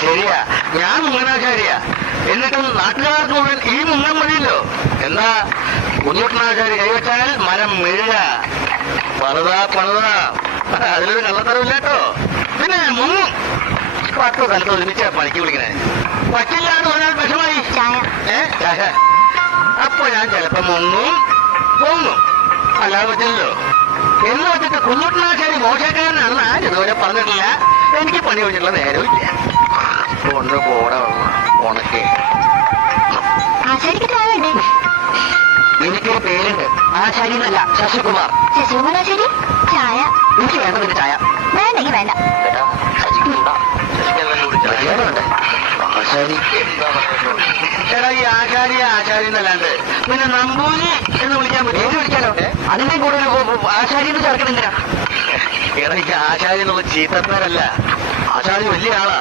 ശരിയാ, ഞാൻ മുങ്ങനാചാര്യ. എന്നിട്ടും നാട്ടുകാർക്ക് മുഴുവൻ ഈ മുങ്ങൻ മതിയല്ലോ. എന്നാ കുഞ്ഞുട്ടനാചാര്യ കൈവച്ചാൽ മരം മെഴുക. പണിതാ അതിലൊരു കള്ളത്തരമില്ലാട്ടോ. പിന്നെ മുങ്ങും. 10 സ്ഥലത്ത് ഒരുമിച്ച പണിക്ക് വിളിക്കണേ. പറ്റില്ലാന്ന് പറഞ്ഞാൽ വിഷമായി. ചായ. അപ്പൊ ഞാൻ ചിലപ്പോ മുങ്ങും പൊങ്ങും, അല്ലാതെ പറ്റില്ലല്ലോ. എന്ന് വെച്ചിട്ട് കുഞ്ഞുട്ടനാചാരി മോശക്കാരനാണെന്ന് ആരും ഇതുവരെ പറഞ്ഞിട്ടില്ല. എനിക്ക് പണി വെച്ചിട്ടുള്ള നേരമില്ല. കൊണ്ട് പോടാ ഉണക്കെ. എനിക്ക് പേരുണ്ട്, ആചാരി എന്നല്ല, ശശികുമാർ. ശശികുമാരാചാരി ചായ. എനിക്ക് വേണ്ട നിന്റെ ചായ. വേണ്ടെങ്കിൽ വേണ്ട. ചേട്ടാ, ഈ ആചാരി എന്നല്ലാണ്ട് പിന്നെ നമ്പൂരി എന്ന് വിളിക്കാൻ പറ്റും. വിളിക്കാനോ? അതിന്റെ കൂടുതൽ ആചാരി എന്ന് ചേർക്കണെന്തിനാ? എനിക്ക് ആചാരി എന്നുള്ള ചീത്തപ്പേരല്ല, ആചാരി വലിയ ആളാ.